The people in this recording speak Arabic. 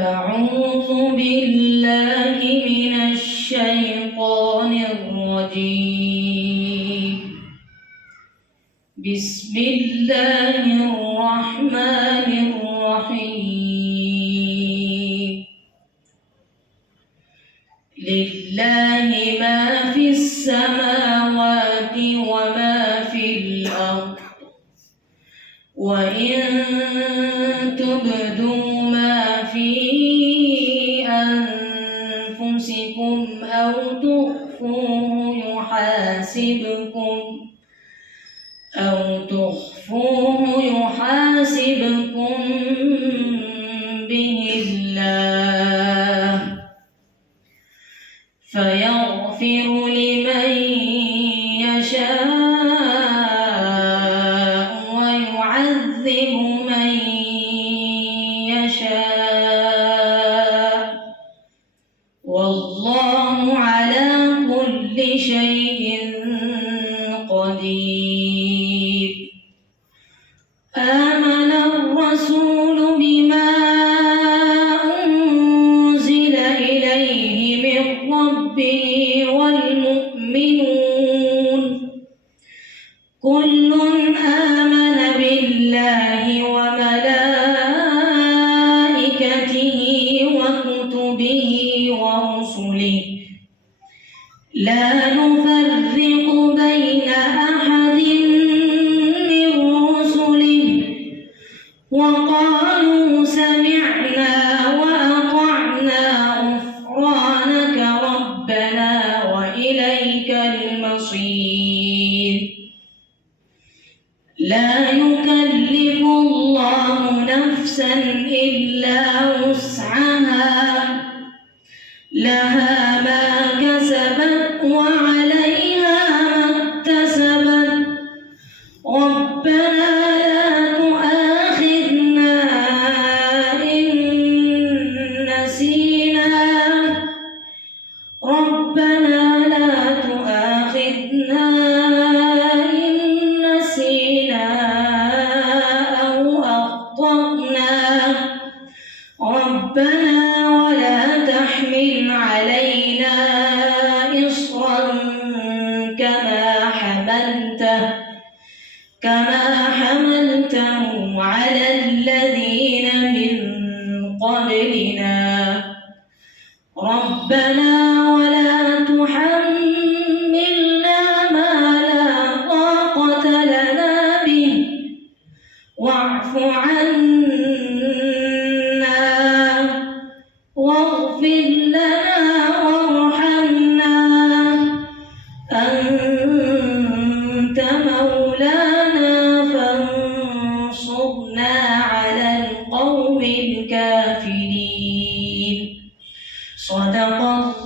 أعوذ بالله من الشيطان الرجيم. بسم الله الرحمن الرحيم. لله ما في السماوات وما في الأرض، وإن تبدوا ما في أنفسكم أو تخفوه يحاسبكم به الله، فيغفر لمن يشاء ويعذب من يشاء، والله على كل شيء قدير. آمن الرسول بما أنزل إليه من ربه والمؤمنون، كل آمن بالله وملائكته وكتبه ورسله، لا نفرق بين أحد من رسله، وقالوا سمعنا وأطعنا غفرانك ربنا وإليك المصير. لا يكلف الله نفسا إلا وسعها، لها ما كسبت وعليها ما اكتسبت. ربنا لا تؤاخذنا إن نسينا، ربنا لا تؤاخذنا إن نسينا أو أخطأنا، ربنا ولا تحمل علينا إصرا كما حملته على الذين من قبلنا، ربنا ولا تحملنا ما لا طاقة لنا به، واعف عنا واغفر لنا وارحمنا، أنت مولانا فانصرنا على القوم الكافرين. صدق الله.